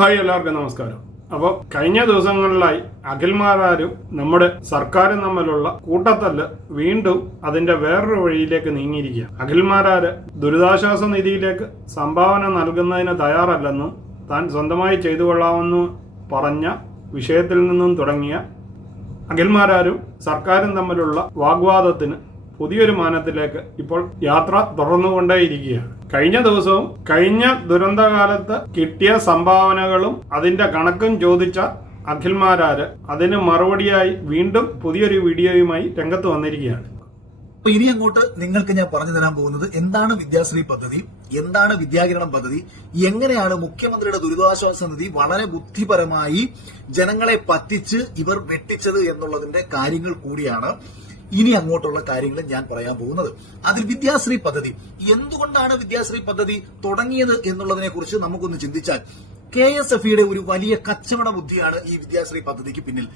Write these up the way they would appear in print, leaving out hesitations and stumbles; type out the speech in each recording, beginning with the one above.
Hi, എല്ലാവർക്കും നമസ്കാരം. അപ്പോൾ കഴിഞ്ഞ ദിവസങ്ങളിലായി അഖിൽമാരാരും നമ്മുടെ സർക്കാരും തമ്മിലുള്ള കൂട്ടത്തല്ല് വീണ്ടും അതിന്റെ വേറൊരു വഴിയിലേക്ക് നീങ്ങിയിരിക്കുക. അഖിൽമാരാര് ദുരിതാശ്വാസ നിധിയിലേക്ക് സംഭാവന നൽകുന്നതിന് തയ്യാറല്ലെന്നും താൻ സ്വന്തമായി ചെയ്തു കൊള്ളാമെന്ന് പറഞ്ഞ വിഷയത്തിൽ നിന്നും തുടങ്ങിയ അഖിൽമാരാരും സർക്കാരും തമ്മിലുള്ള വാഗ്വാദത്തിന് പുതിയൊരു മാനത്തിലേക്ക് ഇപ്പോൾ യാത്ര തുടർന്നുകൊണ്ടേയിരിക്കുകയാണ്. കഴിഞ്ഞ ദിവസവും കഴിഞ്ഞ ദുരന്തകാലത്ത് കിട്ടിയ സംഭാവനകളും അതിന്റെ കണക്കും ചോദിച്ച അഖിൽമാരാര് അതിന് മറുപടിയായി വീണ്ടും പുതിയൊരു വീഡിയോയുമായി രംഗത്ത് വന്നിരിക്കുകയാണ്. ഇനി അങ്ങോട്ട് നിങ്ങൾക്ക് ഞാൻ പറഞ്ഞു തരാൻ പോകുന്നത് എന്താണ് വിദ്യാശ്രീ പദ്ധതി, എന്താണ് വിദ്യാകിരണം പദ്ധതി, എങ്ങനെയാണ് മുഖ്യമന്ത്രിയുടെ ദുരിതാശ്വാസ നിധി വളരെ ബുദ്ധിപരമായി ജനങ്ങളെ പറ്റിച്ച് ഇവർ വെട്ടിച്ചത് എന്നുള്ളതിന്റെ കാര്യങ്ങൾ കൂടിയാണ് ഇനി അങ്ങോട്ടുള്ള കാര്യങ്ങൾ ഞാൻ പറയാൻ പോകുന്നത്. അതിൽ വിദ്യാശ്രീ പദ്ധതി, എന്തുകൊണ്ടാണ് വിദ്യാശ്രീ പദ്ധതി തുടങ്ങിയത് എന്നുള്ളതിനെ കുറിച്ച് നമുക്കൊന്ന് ചിന്തിച്ചാൽ KSFEയുടെ ഒരു വലിയ കച്ചവട ബുദ്ധിയാണ് ഈ വിദ്യാശ്രീ പദ്ധതിക്ക് പിന്നിൽ.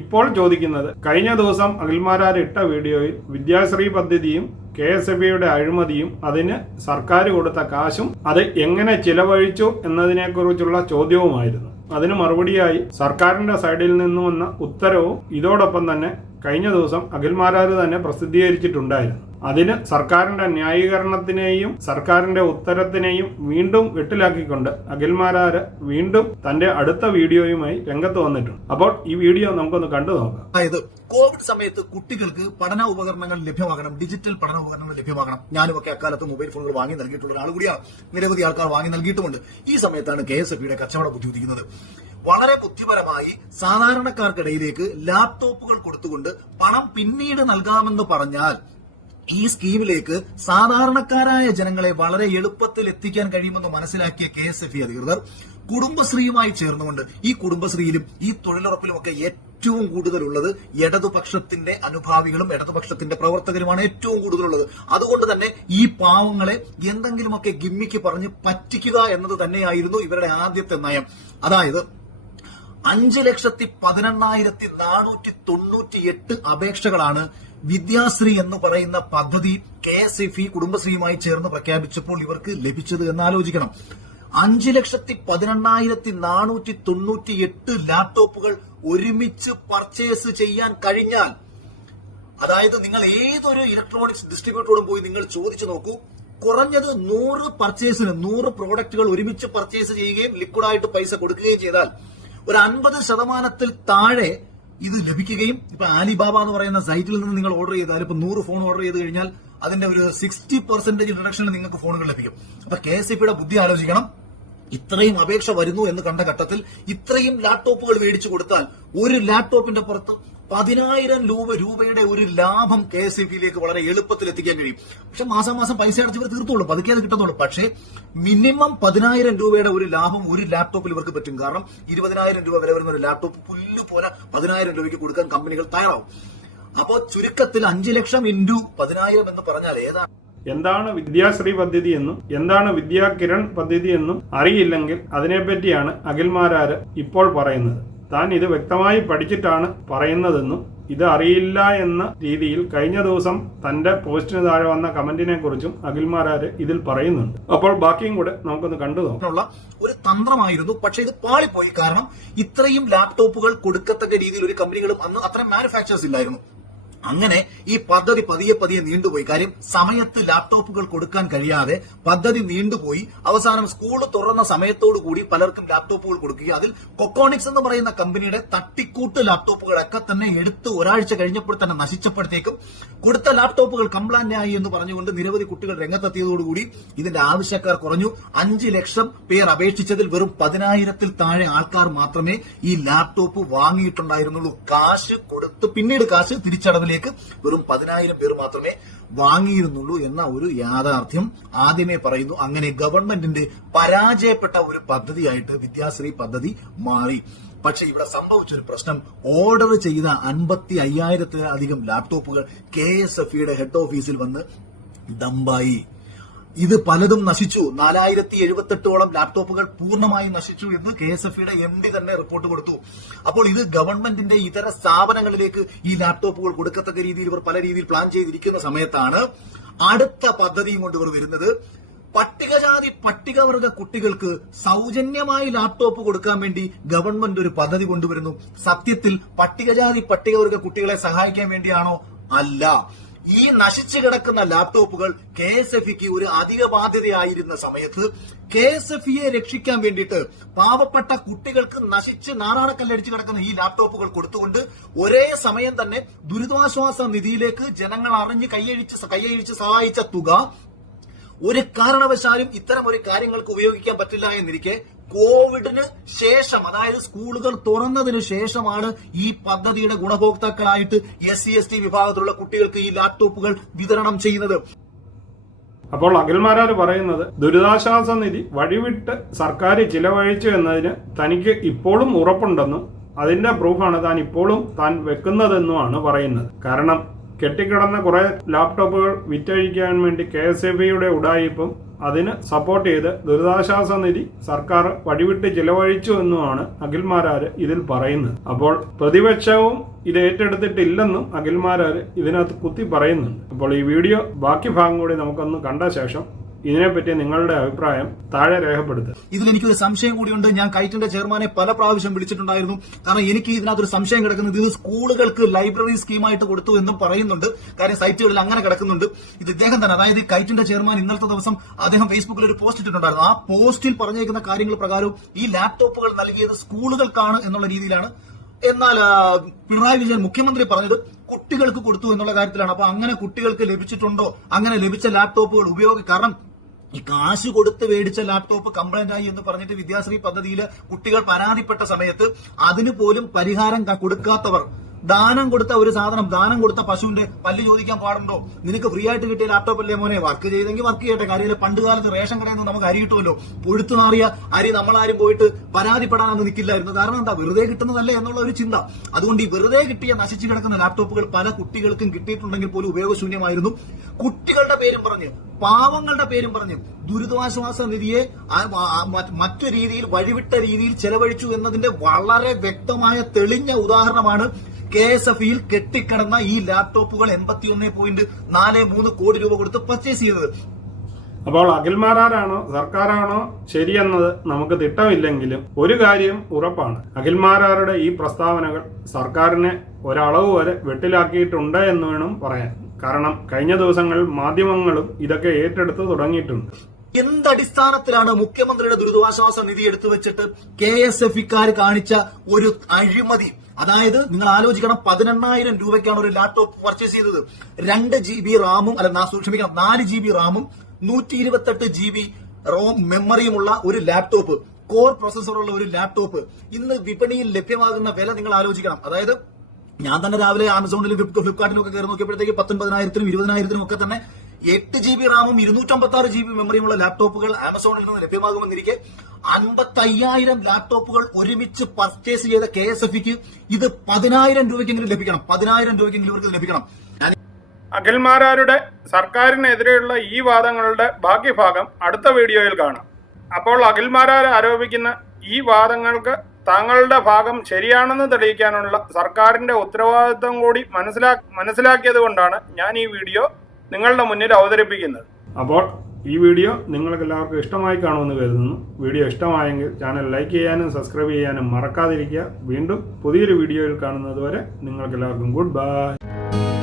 ഇപ്പോൾ ചോദിക്കുന്നത്, കഴിഞ്ഞ ദിവസം അഖിൽമാരാർ ഇട്ട വീഡിയോയിൽ വിദ്യാശ്രീ പദ്ധതിയും KSFEയുടെ അഴിമതിയും അതിന് സർക്കാർ കൊടുത്ത കാശും അത് എങ്ങനെ ചിലവഴിച്ചു എന്നതിനെക്കുറിച്ചുള്ള ചോദ്യവുമായിരുന്നു. അതിന് മറുപടിയായി സർക്കാരിന്റെ സൈഡിൽ നിന്നും വന്ന ഉത്തരവും ഇതോടൊപ്പം തന്നെ കഴിഞ്ഞ ദിവസം അഖിൽമാരാർ തന്നെ പ്രസിദ്ധീകരിച്ചിട്ടുണ്ടായിരുന്നു. അതിന് സർക്കാരിന്റെ ന്യായീകരണത്തിനെയും സർക്കാരിന്റെ ഉത്തരത്തിനെയും വീണ്ടും വെട്ടിലാക്കിക്കൊണ്ട് അഖിൽമാരാര് വീണ്ടും തന്റെ അടുത്ത വീഡിയോയുമായി രംഗത്ത് വന്നിട്ടുണ്ട്. അപ്പോൾ ഈ വീഡിയോ നമുക്കൊന്ന് കണ്ടു നോക്കാം. അതായത് കോവിഡ് സമയത്ത് കുട്ടികൾക്ക് പഠന ഉപകരണങ്ങൾ ലഭ്യമാകണം, ഡിജിറ്റൽ പഠന ഉപകരണങ്ങൾ ലഭ്യമാകണം. ഞാനുമൊക്കെ അക്കാലത്ത് മൊബൈൽ ഫോണുകൾ വാങ്ങി നൽകിയിട്ടുള്ള ഒരാൾ കൂടിയാണ്. നിരവധി ആൾക്കാർ വാങ്ങി നൽകിയിട്ടുമുണ്ട്. ഈ സമയത്താണ് KSFEയുടെ കച്ചവട ബുദ്ധി ഉദിക്കുന്നത്. വളരെ ബുദ്ധിപരമായി സാധാരണക്കാർക്കിടയിലേക്ക് ലാപ്ടോപ്പുകൾ കൊടുത്തുകൊണ്ട് പണം പിന്നീട് നൽകാമെന്ന് പറഞ്ഞാൽ ഈ സ്കീമിലേക്ക് സാധാരണക്കാരായ ജനങ്ങളെ വളരെ എളുപ്പത്തിൽ എത്തിക്കാൻ കഴിയുമെന്ന് മനസ്സിലാക്കിയ KSFE അധികൃതർ കുടുംബശ്രീയുമായി ചേർന്നുകൊണ്ട്, ഈ കുടുംബശ്രീയിലും ഈ തൊഴിലുറപ്പിലുമൊക്കെ ഏറ്റവും കൂടുതലുള്ളത് ഇടതുപക്ഷത്തിന്റെ അനുഭാവികളും ഇടതുപക്ഷത്തിന്റെ പ്രവർത്തകരുമാണ് ഏറ്റവും കൂടുതലുള്ളത്. അതുകൊണ്ട് തന്നെ ഈ പാവങ്ങളെ എന്തെങ്കിലുമൊക്കെ ഗിമ്മിക്ക് പറഞ്ഞ് പറ്റിക്കുക എന്നത് തന്നെയായിരുന്നു ഇവരുടെ ആദ്യത്തെ നയം. അതായത് 5,11,498 അപേക്ഷകളാണ് വിദ്യാശ്രീ എന്ന് പറയുന്ന പദ്ധതി KSFE കുടുംബശ്രീയുമായി ചേർന്ന് പ്രഖ്യാപിച്ചപ്പോൾ ഇവർക്ക് ലഭിച്ചത് എന്നാലോചിക്കണം. 5,11,498 ലാപ്ടോപ്പുകൾ ഒരുമിച്ച് പർച്ചേസ് ചെയ്യാൻ കഴിഞ്ഞാൽ, അതായത് നിങ്ങൾ ഏതൊരു ഇലക്ട്രോണിക്സ് ഡിസ്ട്രിബ്യൂട്ടറോടും പോയി നിങ്ങൾ ചോദിച്ചു നോക്കൂ, കുറഞ്ഞത് 100 പർച്ചേസിന് 100 പ്രോഡക്റ്റുകൾ ഒരുമിച്ച് പർച്ചേസ് ചെയ്യുകയും ലിക്വിഡായിട്ട് പൈസ കൊടുക്കുകയും ചെയ്താൽ ഒരു 50% താഴെ ഇത് ലഭിക്കുകയും, ഇപ്പൊ ആലിബാബ എന്ന് പറയുന്ന സൈറ്റിൽ നിന്ന് നിങ്ങൾ ഓർഡർ ചെയ്താൽ ഇപ്പൊ 100 ഫോൺ ഓർഡർ ചെയ്ത് കഴിഞ്ഞാൽ അതിന്റെ ഒരു 60% റിഡക്ഷനിൽ നിങ്ങൾക്ക് ഫോണുകൾ ലഭിക്കും. അപ്പൊ KSFEയുടെ ബുദ്ധി ആലോചിക്കണം. ഇത്രയും അപേക്ഷ വരുന്നു എന്ന് കണ്ട ഘട്ടത്തിൽ ഇത്രയും ലാപ്ടോപ്പുകൾ മേടിച്ചു കൊടുത്താൽ ഒരു ലാപ്ടോപ്പിന്റെ പുറത്ത് 10,000 രൂപയുടെ ഒരു ലാഭം KSFEയിലേക്ക് വളരെ എളുപ്പത്തിൽ എത്തിക്കാൻ കഴിയും. പക്ഷെ മാസം പൈസ അടച്ച് ഇവർ തീർത്തോളും, പതുക്കെ അത് കിട്ടത്തുള്ളൂ. പക്ഷേ മിനിമം 10,000 രൂപയുടെ ഒരു ലാഭം ഒരു ലാപ്ടോപ്പിൽ ഇവർക്ക് പറ്റും. കാരണം 20,000 രൂപ വില വരുന്ന ഒരു ലാപ്ടോപ്പ് പുല്ല് പോലെ 10,000 രൂപയ്ക്ക് കൊടുക്കാൻ കമ്പനികൾ തയ്യാറാവും. അപ്പോൾ ചുരുക്കത്തിൽ 5 ലക്ഷം × 10,000 എന്ന് പറഞ്ഞാൽ എന്താണ് വിദ്യാശ്രീ പദ്ധതി എന്നും എന്താണ് വിദ്യാകിരൺ പദ്ധതി എന്നും അറിയില്ലെങ്കിൽ അതിനെപ്പറ്റിയാണ് അഖിൽമാരാര് ഇപ്പോൾ പറയുന്നത്. താൻ ഇത് വ്യക്തമായി പഠിച്ചിട്ടാണ് പറയുന്നതെന്നും ഇത് അറിയില്ല എന്ന രീതിയിൽ കഴിഞ്ഞ ദിവസം തന്റെ പോസ്റ്റിന് താഴെ വന്ന കമന്റിനെ കുറിച്ചും അഖിൽമാരാര് ഇതിൽ പറയുന്നുണ്ട്. അപ്പോൾ ബാക്കിയും കൂടെ നമുക്കൊന്ന് കണ്ടു നോക്കാം. ഒരു തന്ത്രമായിരുന്നു, പക്ഷെ ഇത് പാളിപ്പോയി. കാരണം ഇത്രയും ലാപ്ടോപ്പുകൾ കൊടുക്കത്തക്ക രീതിയിൽ ഒരു കമ്പനികളും അന്ന് അത്രയും മാനുഫാക്ചേഴ്സ് ഇല്ലായിരുന്നു. അങ്ങനെ ഈ പദ്ധതി പതിയെ നീണ്ടുപോയി. കാര്യം സമയത്ത് ലാപ്ടോപ്പുകൾ കൊടുക്കാൻ കഴിയാതെ പദ്ധതി നീണ്ടുപോയി. അവസാനം സ്കൂൾ തുറന്ന സമയത്തോടു കൂടി പലർക്കും ലാപ്ടോപ്പുകൾ കൊടുക്കുകയും അതിൽ കൊക്കോണിക്സ് എന്ന് പറയുന്ന കമ്പനിയുടെ തട്ടിക്കൂട്ട് ലാപ്ടോപ്പുകളൊക്കെ തന്നെ എടുത്ത് ഒരാഴ്ച കഴിഞ്ഞപ്പോൾ തന്നെ നശിച്ചപ്പോഴത്തേക്കും കൊടുത്ത ലാപ്ടോപ്പുകൾ കംപ്ലൈന്റ് ആയി എന്ന് പറഞ്ഞുകൊണ്ട് നിരവധി കുട്ടികൾ രംഗത്തെത്തിയതോടുകൂടി ഇതിന്റെ ആവശ്യക്കാർ കുറഞ്ഞു. 5 ലക്ഷം പേർ അപേക്ഷിച്ചതിൽ വെറും 10,000-ൽ താഴെ ആൾക്കാർ മാത്രമേ ഈ ലാപ്ടോപ്പ് വാങ്ങിയിട്ടുണ്ടായിരുന്നുള്ളൂ. കാശ് കൊടുത്ത് പിന്നീട് കാശ് തിരിച്ചടവിൽ വെറും 10,000 പേർ മാത്രമേ വാങ്ങിയിരുന്നുള്ളൂ എന്ന ഒരു യാഥാർത്ഥ്യം ആദ്യമേ പറയുന്നു. അങ്ങനെ ഗവൺമെന്റിന്റെ പരാജയപ്പെട്ട ഒരു പദ്ധതിയായിട്ട് വിദ്യാശ്രീ പദ്ധതി മാറി. പക്ഷെ ഇവിടെ സംഭവിച്ചൊരു പ്രശ്നം, ഓർഡർ ചെയ്ത 55,000-ലധികം ലാപ്ടോപ്പുകൾ KSFEയുടെ ഹെഡ് ഓഫീസിൽ വന്ന് ദമ്പായി. ഇത് പലതും നശിച്ചു. 4,078ഓളം ലാപ്ടോപ്പുകൾ പൂർണ്ണമായും നശിച്ചു എന്ന് KSFEയുടെ MD തന്നെ റിപ്പോർട്ട് കൊടുത്തു. അപ്പോൾ ഇത് ഗവൺമെന്റിന്റെ ഇതര സ്ഥാപനങ്ങളിലേക്ക് ഈ ലാപ്ടോപ്പുകൾ കൊടുക്കത്തക്ക രീതിയിൽ ഇവർ പല രീതിയിൽ പ്ലാൻ ചെയ്തിരിക്കുന്ന സമയത്താണ് അടുത്ത പദ്ധതിയും കൊണ്ട് ഇവർ വരുന്നത്. പട്ടികജാതി പട്ടികവർഗ കുട്ടികൾക്ക് സൗജന്യമായി ലാപ്ടോപ്പ് കൊടുക്കാൻ വേണ്ടി ഗവൺമെന്റ് ഒരു പദ്ധതി കൊണ്ടുവരുന്നു. സത്യത്തിൽ പട്ടികജാതി പട്ടികവർഗ കുട്ടികളെ സഹായിക്കാൻ വേണ്ടിയാണോ? അല്ല. ഈ നശിച്ചു കിടക്കുന്ന ലാപ്ടോപ്പുകൾ KSFEക്ക് ഒരു അധിക ബാധ്യതയായിരുന്ന സമയത്ത് KSFEയെ രക്ഷിക്കാൻ വേണ്ടിയിട്ട് പാവപ്പെട്ട കുട്ടികൾക്ക് നശിച്ച് നാറാണക്കല്ലടിച്ച് കിടക്കുന്ന ഈ ലാപ്ടോപ്പുകൾ കൊടുത്തുകൊണ്ട് ഒരേ സമയം തന്നെ ദുരിതാശ്വാസ നിധിയിലേക്ക് ജനങ്ങൾ അറിഞ്ഞ് കൈയഴിച്ച് സഹായിച്ച തുക ഒരു കാരണവശാലും ഇത്തരം ഒരു കാര്യങ്ങൾക്ക് ഉപയോഗിക്കാൻ പറ്റില്ല എന്നിരിക്കെ കോവിഡിന് ശേഷം, അതായത് സ്കൂളുകൾ തുറന്നതിന് ശേഷമാണ് ഈ പദ്ധതിയുടെ ഗുണഭോക്താക്കളായിട്ട് SC ST വിഭാഗത്തിലുള്ള കുട്ടികൾക്ക് ഈ ലാപ്ടോപ്പുകൾ വിതരണം ചെയ്യുന്നത്. അപ്പോൾ അഖിൽമാരാർ പറയുന്നത് ദുരിതാശ്വാസ നിധി വഴിവിട്ട് സർക്കാർ ചിലവഴിച്ചു എന്നതിന് തനിക്ക് ഇപ്പോഴും ഉറപ്പുണ്ടെന്നും അതിന്റെ പ്രൂഫാണ് താൻ വെക്കുന്നതെന്നുമാണ് പറയുന്നത്. കാരണം കെട്ടിക്കിടന്ന കുറെ ലാപ്ടോപ്പുകൾ വിറ്റഴിക്കാൻ വേണ്ടി KSFEയുടെ ഉഡായിപ്പും അതിന് സപ്പോർട്ട് ചെയ്ത് ദുരിതാശ്വാസ നിധി സർക്കാർ വഴിവിട്ട് ചിലവഴിച്ചു എന്നുമാണ് അഖിൽമാരാർ ഇതിൽ പറയുന്നത്. അപ്പോൾ പ്രതിപക്ഷവും ഇത് ഏറ്റെടുത്തിട്ടില്ലെന്നും അഖിൽമാരാർ ഇതിനകത്ത് കുത്തി പറയുന്നുണ്ട്. അപ്പോൾ ഈ വീഡിയോ ബാക്കി ഭാഗം കൂടി നമുക്കൊന്ന് കണ്ട ശേഷം ഇതിനെപ്പറ്റി നിങ്ങളുടെ അഭിപ്രായം താഴെ രേഖപ്പെടുത്തുക. ഇതിൽ എനിക്കൊരു സംശയം കൂടിയുണ്ട്. ഞാൻ കൈറ്റിന്റെ ചെയർമാനെ പല പ്രാവശ്യം വിളിച്ചിട്ടുണ്ടായിരുന്നു. കാരണം എനിക്ക് ഇതിനകത്തൊരു സംശയം കിടക്കുന്നത് ഇത് സ്കൂളുകൾക്ക് ലൈബ്രറി സ്കീമായിട്ട് കൊടുത്തു എന്നും പറയുന്നുണ്ട്. കാര്യം സൈറ്റുകളിൽ അങ്ങനെ കിടക്കുന്നുണ്ട്. ഇത് ഇദ്ദേഹം തന്നെ, അതായത് കൈറ്റിന്റെ ചെയർമാൻ ഇന്നലത്തെ ദിവസം അദ്ദേഹം ഫേസ്ബുക്കിൽ ഒരു പോസ്റ്റ് ഇട്ടിട്ടുണ്ടായിരുന്നു. ആ പോസ്റ്റിൽ പറഞ്ഞേക്കുന്ന കാര്യങ്ങൾ പ്രകാരം ഈ ലാപ്ടോപ്പുകൾ നൽകിയത് സ്കൂളുകൾക്കാണ് എന്നുള്ള രീതിയിലാണ്. എന്നാൽ പിണറായി വിജയൻ മുഖ്യമന്ത്രി പറഞ്ഞത് കുട്ടികൾക്ക് കൊടുത്തു എന്നുള്ള കാര്യത്തിലാണ്. അപ്പൊ അങ്ങനെ കുട്ടികൾക്ക് ലഭിച്ചിട്ടുണ്ടോ? അങ്ങനെ ലഭിച്ച ലാപ്ടോപ്പുകൾ കാരണം ഈ കാശ് കൊടുത്ത് മേടിച്ച ലാപ്ടോപ്പ് കംപ്ലൈന്റ് ആയി എന്ന് പറഞ്ഞിട്ട് വിദ്യാശ്രീ പദ്ധതിയിൽ കുട്ടികൾ പരാതിപ്പെട്ട സമയത്ത് അതിന് പോലും പരിഹാരം കൊടുക്കാത്തവർ, ദാനം കൊടുത്ത ഒരു സാധനം, ദാനം കൊടുത്ത പശുവിന്റെ പല്ല് ചോദിക്കാൻ പാടുണ്ടോ? നിനക്ക് ഫ്രീ ആയിട്ട് കിട്ടിയ ലാപ്ടോപ്പ് അല്ലേ മോനെ, വർക്ക് ചെയ്തെങ്കിൽ വർക്ക് ചെയ്യട്ടെ. കാര്യം പണ്ട് കാലത്ത് റേഷൻ കടയിൽ നിന്ന് നമുക്ക് അരി കിട്ടുമല്ലോ. പൊഴുത്തു നാറിയ അരി നമ്മളാരും പോയിട്ട് പരാതിപ്പെടാനൊന്നും നിൽക്കില്ലായിരുന്നു. കാരണം എന്താ, വെറുതെ കിട്ടുന്നതല്ലേ എന്നുള്ള ഒരു ചിന്ത. അതുകൊണ്ട് ഈ വെറുതെ കിട്ടിയ നശിച്ചു കിടക്കുന്ന ലാപ്ടോപ്പുകൾ പല കുട്ടികൾക്കും കിട്ടിയിട്ടുണ്ടെങ്കിൽ പോലും ഉപയോഗശൂന്യമായിരുന്നു. കുട്ടികളുടെ പേരും പറഞ്ഞ്, പാവങ്ങളുടെ പേരും പറഞ്ഞ് ദുരിതാശ്വാസ നിധിയെ മറ്റു രീതിയിൽ വഴിവിട്ട രീതിയിൽ ചെലവഴിച്ചു എന്നതിന്റെ വളരെ വ്യക്തമായ തെളിഞ്ഞ ഉദാഹരണമാണ് KSFEയിൽ കെട്ടിക്കിടന്ന ഈ ലാപ്ടോപ്പുകൾ 81.43 കോടി രൂപ കൊടുത്ത് പർച്ചേസ് ചെയ്തത്. അപ്പോൾ അഖിൽമാരാരാണോ സർക്കാരാണോ ശരിയെന്നത് നമുക്ക് തിട്ടമില്ലെങ്കിലും ഒരു കാര്യം ഉറപ്പാണ്, അഖിൽമാരാരുടെ ഈ പ്രസ്താവനകൾ സർക്കാരിനെ ഒരളവ് വരെ വെട്ടിലാക്കിയിട്ടുണ്ട് എന്ന് വേണം പറയാൻ. കാരണം കഴിഞ്ഞ ദിവസങ്ങളിൽ മാധ്യമങ്ങളും ഇതൊക്കെ ഏറ്റെടുത്ത് തുടങ്ങിയിട്ടുണ്ട്. എന്തടിസ്ഥാനത്തിലാണ് മുഖ്യമന്ത്രിയുടെ ദുരിതാശ്വാസ നിധി എടുത്തു വെച്ചിട്ട് KSFEക്കാർ കാണിച്ച ഒരു അഴിമതി? അതായത് നിങ്ങൾ ആലോചിക്കണം, 18,000 രൂപയ്ക്കാണ് ഒരു ലാപ്ടോപ്പ് പർച്ചേസ് ചെയ്തത്. 2 GB റാമും 4 GB റാമും 128 GB റോം മെമ്മറിയുമുള്ള ഒരു ലാപ്ടോപ്പ്, കോർ പ്രോസസറുള്ള ഒരു ലാപ്ടോപ്പ് ഇന്ന് വിപണിയിൽ ലഭ്യമാകുന്ന വില നിങ്ങൾ ആലോചിക്കണം. അതായത് ഞാൻ തന്നെ രാവിലെ ആമസോണിലും ഫ്ലിപ്കാർട്ടിലും ഒക്കെ കയറി നോക്കിയപ്പോഴത്തേക്ക് 19,000-നും 20,000-നും ഒക്കെ തന്നെ 8 GB റാമും 256 GB മെമ്മറിയുമുള്ള ലാപ്ടോപ്പുകൾ ആമസോണിൽ നിന്ന് ലഭ്യമാകുമെന്നിരിക്കെ 55,000 ലാപ്ടോപ്പുകൾ ഒരുമിച്ച് പർച്ചേസ് ചെയ്ത KSFEക്ക് ഇത് 10,000 രൂപയ്ക്കെങ്കിലും ലഭിക്കണം. 10,000 രൂപയ്ക്കെങ്കിലും ഇവർക്ക് ലഭിക്കണം. അഖിൽമാരാരുടെ സർക്കാരിനെതിരെയുള്ള ഈ വാദങ്ങളുടെ ബാക്കി ഭാഗം അടുത്ത വീഡിയോയിൽ കാണാം. അപ്പോൾ അഖിൽമാരാർ ആരോപിക്കുന്ന ഈ വാദങ്ങൾക്ക് താങ്കളുടെ ഭാഗം ശരിയാണെന്ന് തെളിയിക്കാനുള്ള സർക്കാരിന്റെ ഉത്തരവാദിത്വം കൂടി മനസ്സിലാക്കിയത് കൊണ്ടാണ് ഞാൻ ഈ വീഡിയോ നിങ്ങളുടെ മുന്നിൽ അവതരിപ്പിക്കുന്നത്. അപ്പോൾ ഈ വീഡിയോ നിങ്ങൾക്ക് എല്ലാവർക്കും ഇഷ്ടമായി കാണുമെന്ന് കരുതുന്നു. വീഡിയോ ഇഷ്ടമായെങ്കിൽ ചാനൽ ലൈക്ക് ചെയ്യാനും സബ്സ്ക്രൈബ് ചെയ്യാനും മറക്കാതിരിക്കുക. വീണ്ടും പുതിയൊരു വീഡിയോയിൽ കാണുന്നത് വരെ നിങ്ങൾക്ക് എല്ലാവർക്കും ഗുഡ് ബൈ.